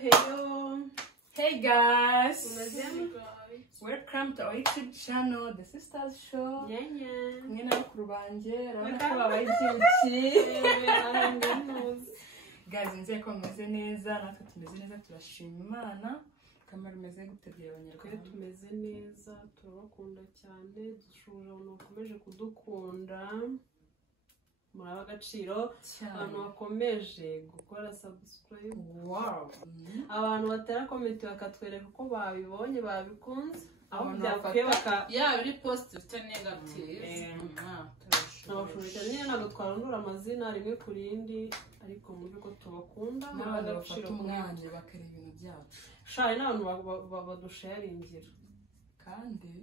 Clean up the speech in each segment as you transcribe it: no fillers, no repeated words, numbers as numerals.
Hey guys. Welcome to our YouTube channel, The Sisters Show. Mwe n'abakuru banje, urabona ko babaye ibyuki. Guys, nzeye ko mumeze neza, natwe tumeze neza, turashima Imana. Kamara umeze gutegera abanyarwanda. Tumeze neza, turabakunda cyane, dushobora abantu bakomeje kudukunda. Muri abagaciro, abantu bakomeje gukora subscribe. Wow. Abantu batera comment bakatwereka ko babibonye, babikunze. Aho byakwiye biri positive cyane negative. Nabashurira nyine ntabwo twarondora amazina rimwe ku rindi, ariko mu by'uko tubakunda, n'abantu bafata umwanya bakareba ibintu byacu. Shari n'abantu badusharingira. Kandi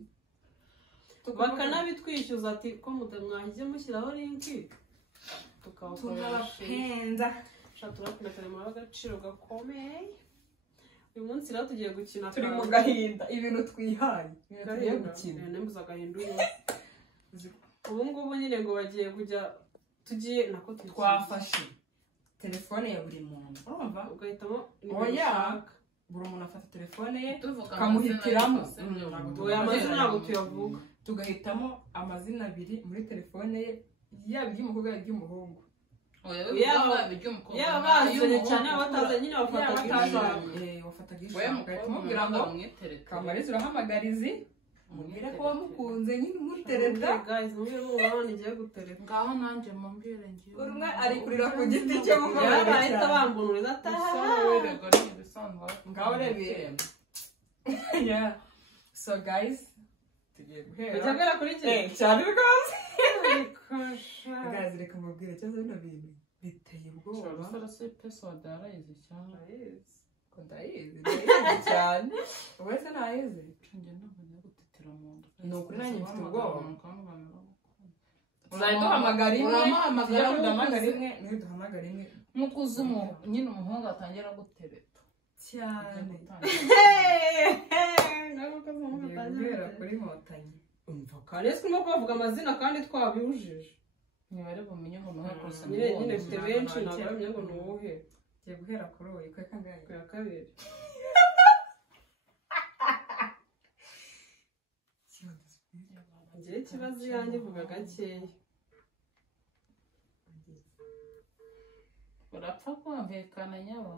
bakanabitwishyuza ati ko mwahize mushyiraho linki. Tukabapenda. Turakunda muri agaciro gakomeye. Uyu munsi rero tugiye gukina turi mu gahinda ibintu twihaye. Tugiye gukina. Nembuza gahinda uyu. Ubu ngubu nyine ngo bagiye kujya tugiye nako twafashe telefone ya buri muntu. Urumva? Ugahitamo oya. Buri muntu afata telefone ye kamuhitiramo. Oya amazina ntabwo tuyavuga. Tugahitamo amazina abiri muri telefone ye. Yaba iby'umukobwa iby'umuhungu. Yaba bazanye cyane abataza nyine wafataga ishaka tumubwira ngo Kamariza urahamagarizi mubwire ko wamukunze nyine umutereta. Guys mubwire ko mubana igiye gutereta. Ngaho nanjye mubwire ngiye. Urumwe ari kurira ku giti cyo mu mabara. Bahita bambunuriza ataha. Ngaho rebeye. Yeah. So guys tugiye guhera kuri iki cyane rwose. Guys reka mubwire cyangwa bino bintu biteye ubwoba. Sarase pesa darayize cyane. Ko ndayizi cyane. Wese nayize. Nje ndabona gutitira mu nda. No kuri nanjye mfite ubwoba. Uzaduhamagara imwe. Uzaduhamagara imwe. Duhamagara imwe. Mukuze nyine umuhungu atangira gutereta. Cyane. Guhera kuri Nkotanyi. Umva kandi twimo kuvuga amazina kandi twabihujije. Ntibari bumenye ngo nuhe kose. Nyine mfite benshi nabamye ngo nuhe. Giye guhera kuri uyu kwa kangahe? Kwa kabiri. Ngiye kibazo yanjye vuga gakeya. Urapfa kumvikana nyabo.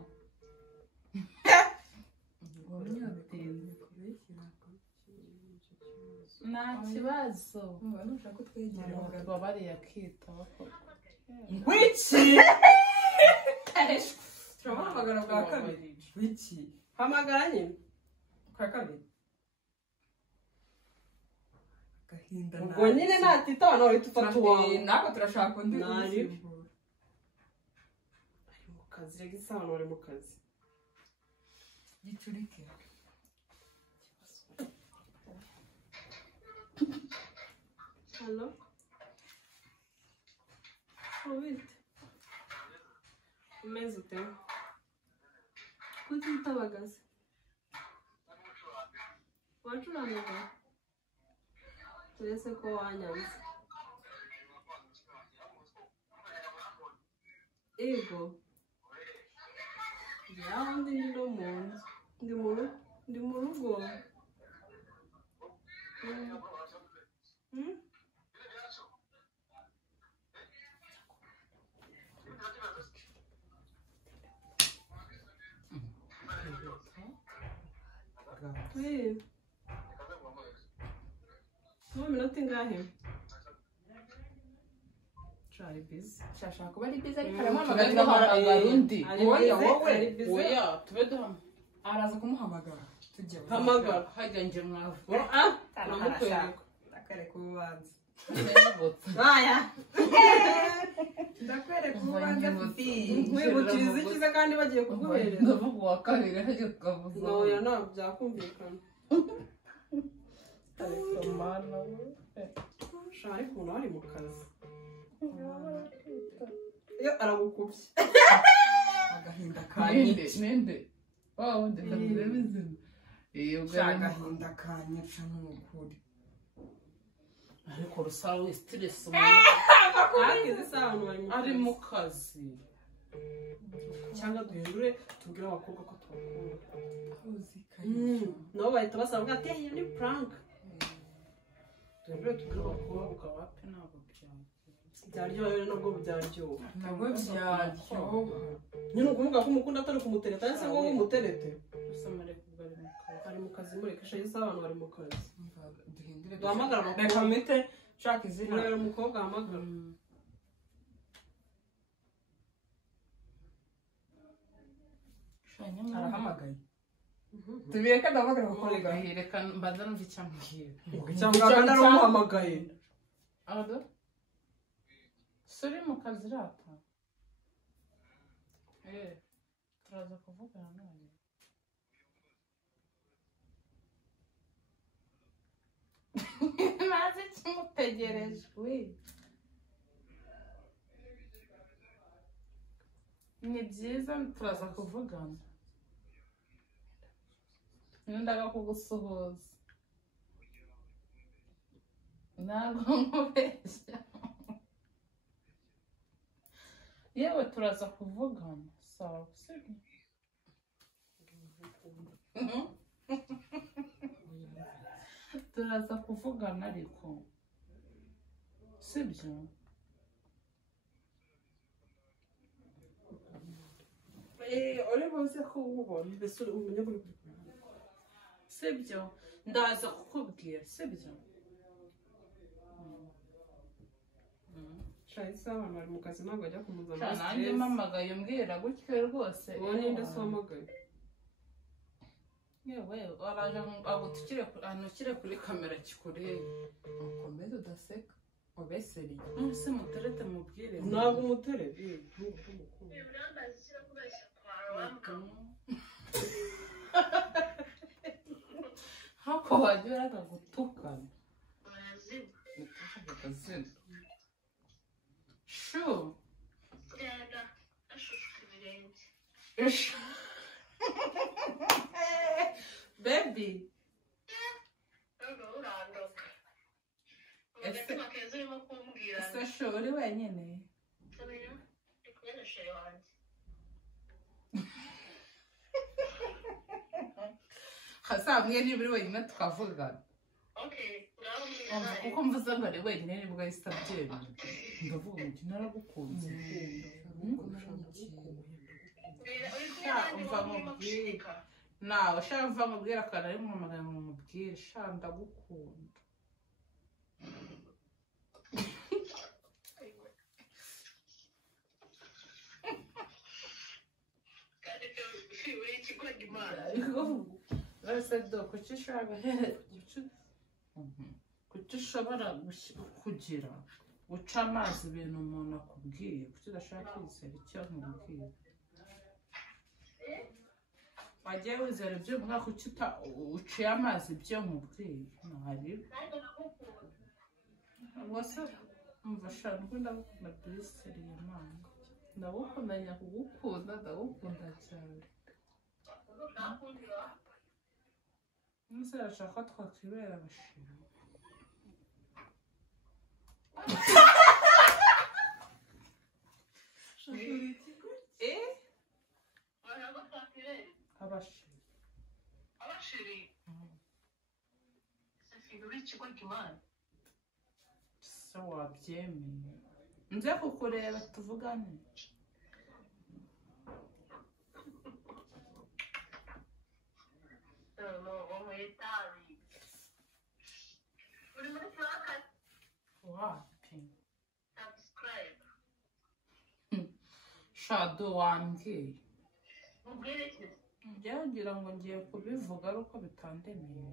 Nta kibazo. Nushaka kutwegera umugabo bariya akita bakora. Wiki. Turahamagara bwa kabiri. Wiki. Hamagara nyine. Kwa kabiri. Gahinda na. Ubwo nyine natita abantu bari tufata uwawe. Nako turashaka undi ari mu kazi rega isano bari mu kazi. Gicurike. Hello? Ouviste? Umeze ute? Kuki utabagaze? Wacurangaga? Turese ko wanyanze. Ego. Yaho ndi no mu nzu. Ndi mu rugo. Minota ingahe? Chari busy. Shashaka kuba ari busy ariko aramuhamagara undi. Oya wowe. Oya tube duhamagara. Araza kumuhamagara. Tujye. Hamagara. Hajya nje mwavu. Namutwereka. Ndakareka ububanza. Aya. Ndakwereka ububanza mfite. Wibukiriza ikiza kandi bagiye kuguhereza. Ndavuga wa kabiri hajya tukavuza. Oya ntabwo byakumvikana. Shari kuno ari mu kazi. Yo aragukubye. Agahinda kanye. Nende. Wow, ndakabiremeze. Agahinda kanye n'ukuri. Ariko rusara we stress ari mu ari mu kazi. cyangwa duhindure tubwire abakobwa ko tubakunda nabo bahita basaba ati iyo ni prank duhindure tubwire abakobwa wapi ntabwo byaryoha rero nabwo byaryoha ntabwo byaryoha nyine ukuvuga ko umukunda atari kumutereta cyangwa se wowe umuterete ari mu kazi mureke shayi abantu bari mu kazi duhindure duhamagara abakobwa reka mpite nshaka izina urebe umukobwa ahamagara arahamagaye tubireke ndahamagara gukorega reka mbanza numva icyo ambwira cyangwa kandi aramuhamagaye ado suri mu kazi rata turaza kuvugana none maze kimutegerejwe ni byiza turaza kuvugana nendaga kugusuhuza ntabwo nkubeshya yewe turaza kuvugana sawa sibyo turaza kuvugana ariko sibyo uri buze ko ubona mbese umenya buri sibyo ndaza kukubwira sibyo shayi abantu bari mu kazi ntabwo bajya kumuzana nanjye mpamagaye umbwira gutyo rwose uwo ninde se uhamagaye yewe araje ahantu kuri kamera kikureba ukomeze udaseka ubeseriye nuse muterete mubwire ntabwo umuterete hako wajya uraga gutukana akazina shu baby ese shu uri wenyine hasambwe niba uri wenyine tukavugana kuko mvuze ngo ari wenyine nibwo ahise abyemera ndavuga ngo naragukunze nawe ushaka mva mubwira akantu ari muhamagara ngo mubwire sha ndagukunda kuki ushobora kugira guca amazi ibintu umuntu akubwiye kuki udashaka kwizera icyo nkubwiye wagiye wizera ibyo mwaka kuki uciye amazi ibyo nkubwiye ntari wasa umva sha nubwo ndagukunda buriseri ya manga ndagukunda nyakugukunda ndagukunda cyane nise arashaka twakwibera abashira abashiri se wabyemeye nze kukureba tuvugane wapi shado wambwiye byagira ngo ngiye kubivuga ari uko bitandemeye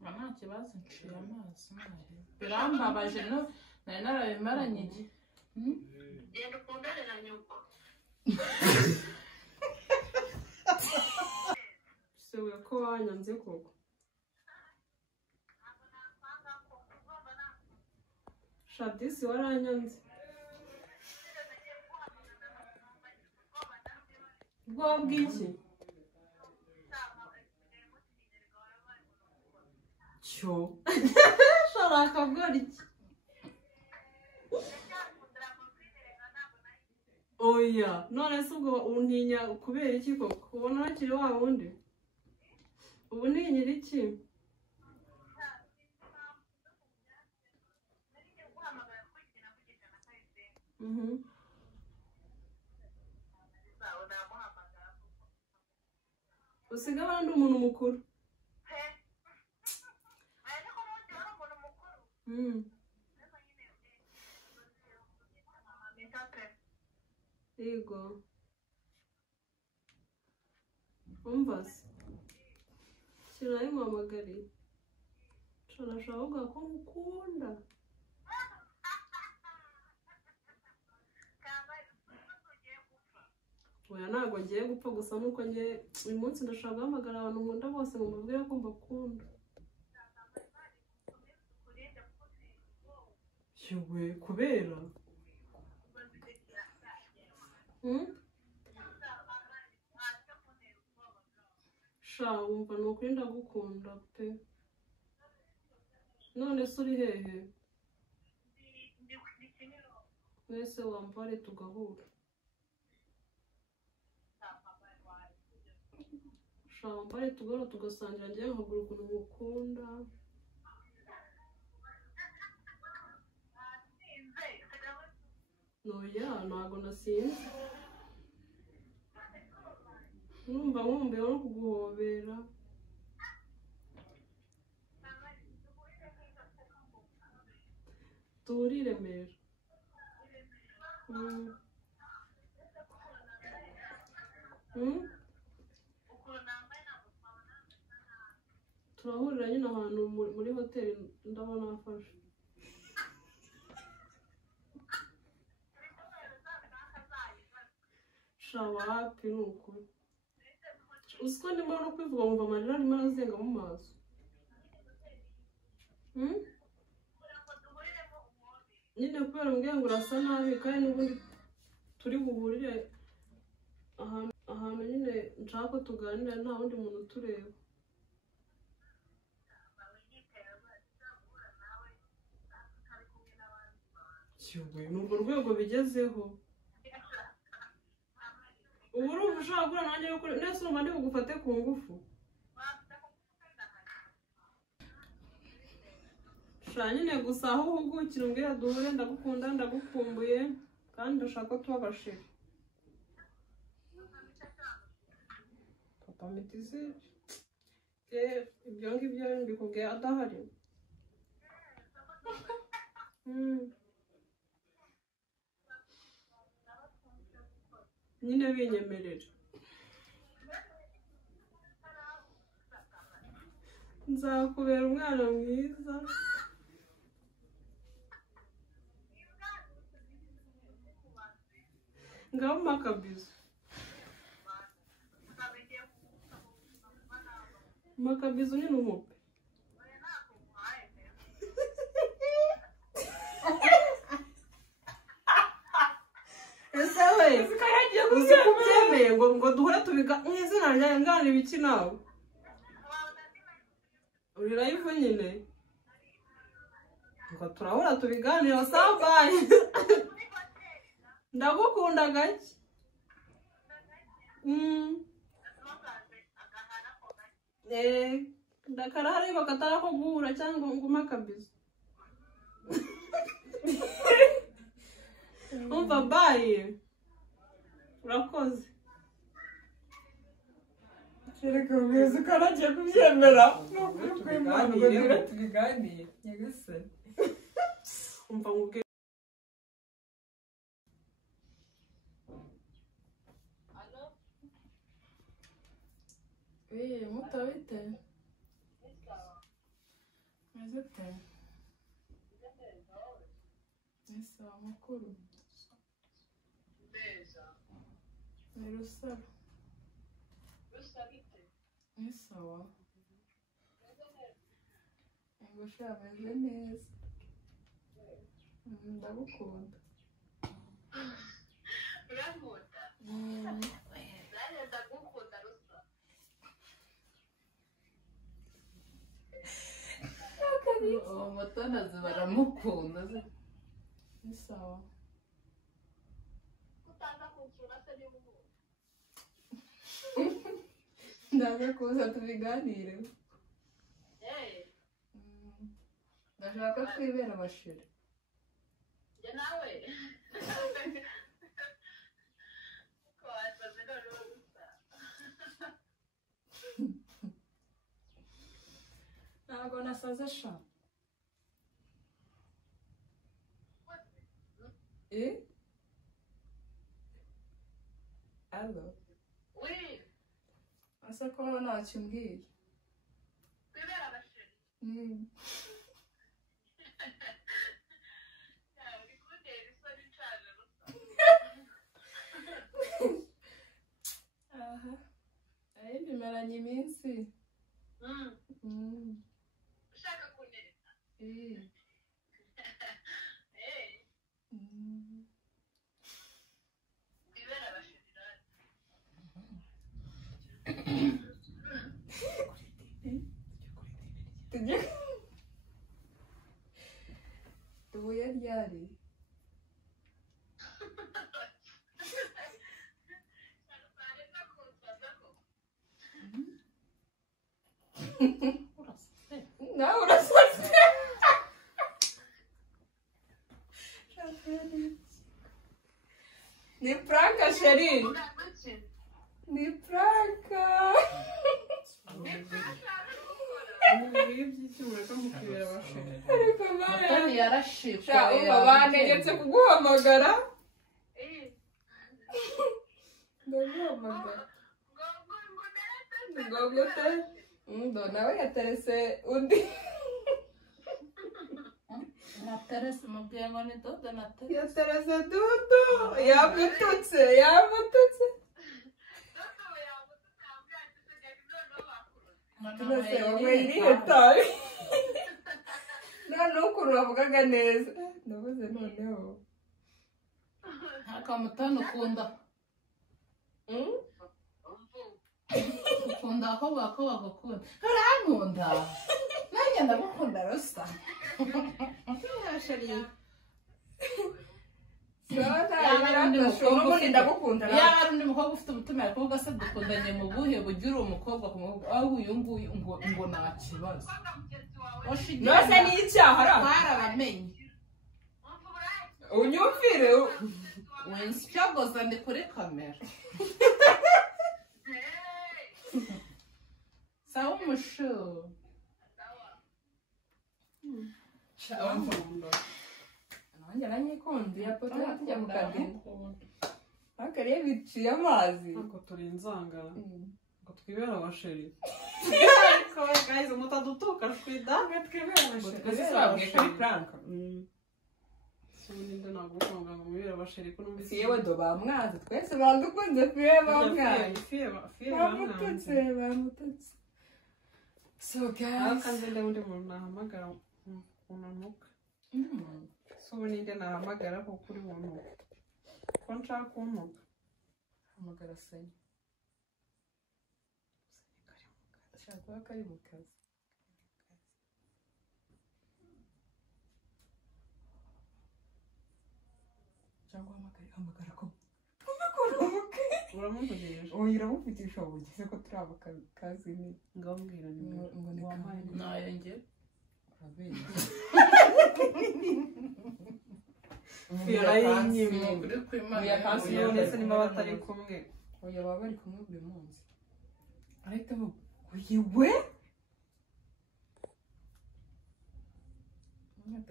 nta kibazo nciye amazi birambabaje no nari narabimaranye igihe genda ukundane na nyoko sewe ko wanyanze koko shadisi waranyanze ubwoba bw'iki cyo shaka bwora iki oya none se ubwo untinya kubera iki koko ubona hakiri wa wundi ubu ntinyira iki usiga abandi umuntu mukuru yego umva se sinayimuhamagariye nshobora kuvuga ko mukunda oya ntabwo ngiye gupfa gusa nuko ngiye uyu munsi ndashaka guhamagara abantu nkunda bose ngo mbabwire ko mbakunda yewe kubera sha wumva ni ukuri ndagukunda pe none se uri hehe wese wambare tugahura sha wambare tugahura tugasangira ngiye nkagura ukuntu ngukunda noya ntabwo nasinze numva nkumbuye no kuguhobera turi i Remera turahurira nyine ahantu muri hoteli ndabona hafashe shawapi ni ukuri uziko ndimo no kwivuga wumva amarira arimo arazenga mu maso nyine kubera mbwiye ngo urasa nabi kandi n'ubundi turi buhurire ahantu nyine nshaka ko tuganira nta wundi muntu utureba ni urwo rwego bigezeho ubu urumva ushaka gukora nanjye yuko nese urumva ndi bugufate ku ngufu shaka nyine gusa aho uhugukira umbwira duhure ndagukunda ndagukumbuye kandi ndashaka ko tuba abasheri papa mitize ibyo ngibyo mbikubwiye adahari nyine binyemerera nzakubera umwana mwiza ngaho makabizo makabizo ni umupe ese we uzi ko ubyemeye ngo duhure tubiga mw'izina ryanjye nganira ibiki nawe uri live nyine ngo turahura tubiganira sabayi ndagukunda gake ndakarahari bakatara ko guhura cyangwa nguma kabizo umva bayi urakoze kereka mwiza ukanagiye kubyemera nukuri kw'Imana ngo tubiganire nyagasani umva nguke mutabite meze ute ese amakuru ni rusaro ni sawa ngo sha meze neza ndagukunda urankunda nanjye ndagukunda rusa uwo mutanazi baramukunda ni sawa utaza kunsura se niba umuntu ndaza kuza tubiganire ndashaka twibera abashira njye nawe ko wasaze noneho gusa ntabwo nasaze sha Allo oui asa ko ntacyo umbwiye twibera abashira uri kutera isoni nshaje gusa aha ari bimeranye iminsi ushaka kuntereta twibera abashira tujye tubuye ryari nawe urasaze ni pranka sheri ni pranka ariko mutoni yarashikwa banegetse kuguhamagara ndaguhamagara ngo gute nawe yaterese undi naterese mubwiye ngo ni dodo naterese yaterese dudu yamututse tunase wowe irihe tabi noneho ukuntu bavugaga neza ndabuze noneho akamutoni ukunda aho bagukunda urankunda nanjye ndagukunda rusa n'ubundi ndagukunda yaba ari undi mukobwa ufite umutima yakobwa se dukundanye mu buhe bugira uwo mukobwa ku mukobwa aho uyu nguyu ngo nta kibazo nose ni icyaha twarabamenye unyumvire winsyogoza ndi kuri kamera sawa umushu nanjye nanyikundiye apoto tujya mu kadeni akariye biciye amazi ntabwo turi inzangano ngo twibere abasheri ariko guys mutadutuka shwida twibere abasheri babwiye ko ari pranka ninde nagukunda ngo mwibere abasheri ko numvise yewe do bamwanze twese bandukunze fiye bamwanze bamututse so guys kandi undi muntu nahamagara unanuka so ninde nahamagara ko kuri muntu ko nshaka kuntuka hamagara sanya ashaka kuba kari mu kazi cyangwa hamagara ko uramuvugisha oya uramuvugisha ubugize ko turi abakazi ni ngambwira ni ngo ni kamwe nayo njye urabera yarayinyimye uri kwimana ndetse niba batari kumwe oya baba bari kumwe buri munsi arahitamo uyiwe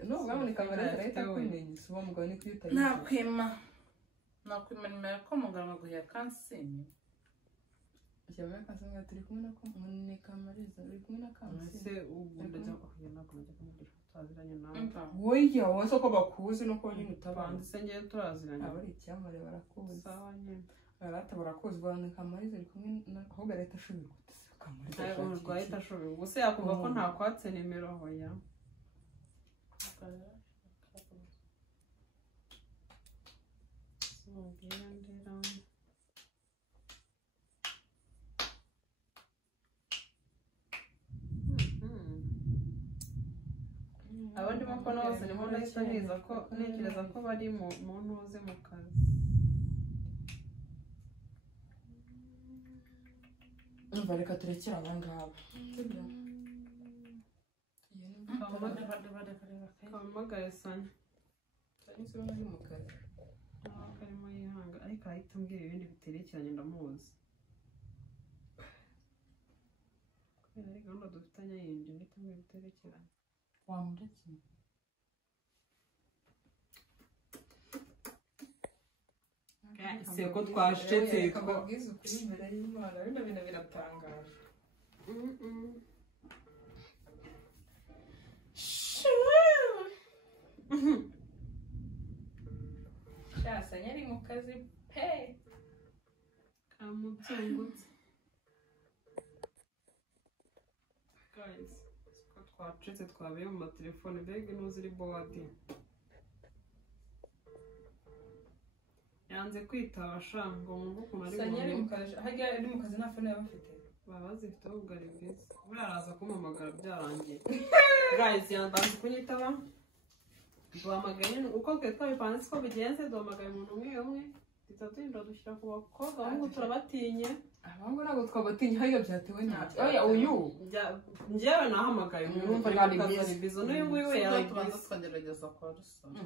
no urabona kamera arahita kumenya si uwo mugabo ni kuyutari nakwima nimero ko muganga guhiya kansini Jamaica kansanga turi kumwe na ko ni kamariza uri kumwe na kansini ese ubu ndajya kuhiya nako ndajya kumugira tuzaziranye nawe woya wose ko bakuzi no ko nyine utabanze banditse ngiye turaziranye abari icyamare barakuzi sawa nyine barata barakuzi bana kamariza uri kumwe na ahubwo leta ashobora gutse kamariza urwaye itashoboye ubuse yakumva ko ntakwatse nimero hoya ndahita ntekereza ko bari mu ntuze mu kazi. Umva reka turekere aba ngaba. Kamamagaye Sanya. Sanya se bari mu kazi. Karimo yihanga ariko ahita ambwira ibindi biterekeranye ndamuzi. Kubera ari gahunda dufitanye yindi ahita ambwira ibiterekeranye. Wamuretse? Seko twashetse kababwiza ukuri imbere y'Imana bino bintu biratangaje. Sanya ari mu kazi pe kamubyungutse. Guys, siko twacetse twabiye mu matelefone mbega inuzi iri bowadi. Yanze kwitaba shango ngo ukuntu ari Sanya ari mu kazi hajya ari mu kazi nta fone yaba afite. Baba zifite ubugari bwiza. Buraza kumamagara byarangiye. Guys, yanze kunyitaba. Duhamagaye uko twe twabipanze siko bigenze duhamagaye umuntu umwe tutaturinda dushyira ku bakobwa ahubwo turabatinye. Abango ntabwo twabatinye hayo byatewe nabyo. Oya uyu njyewe nahamagaye umuntu ari bizo n'uyu nguyu we tubanza twagerageza kwa Rusaro.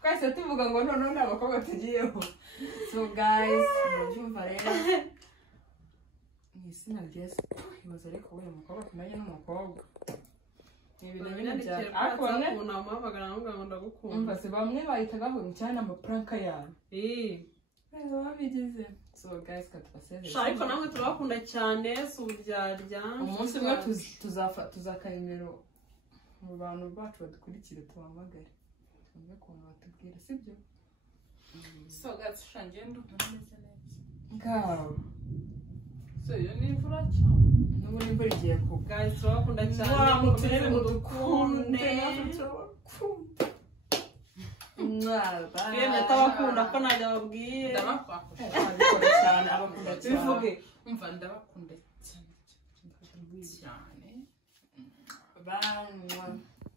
Twahise tuvuga ngo noneho nta bakobwa tugiyeho. So guys murabyumva rero ni izina ryiza ibaza ariko we umukobwa kumenya n'umukobwa bamwe bahitaga ngo cyane amapranka yawe babigize. So guys katubasezera ariko namwe turabakunda cyane si uburyarya. Umunsi umwe tuzakayimero mu bantu bacu badukurikira tubahamagare tumve ukuntu batubwira sibyo. So guys shangiye ndumeze neza ngaho. So iyo ni imvura cyane n'ubu n'imvura igiye kugwa. Guys turabakunda cyane mukomeze mudukunde. Twemye atabakunda ko najya babwiye. Ndabakunda cyane abakunda cyane. Bivuge umva ndabakunda cyane. Bye.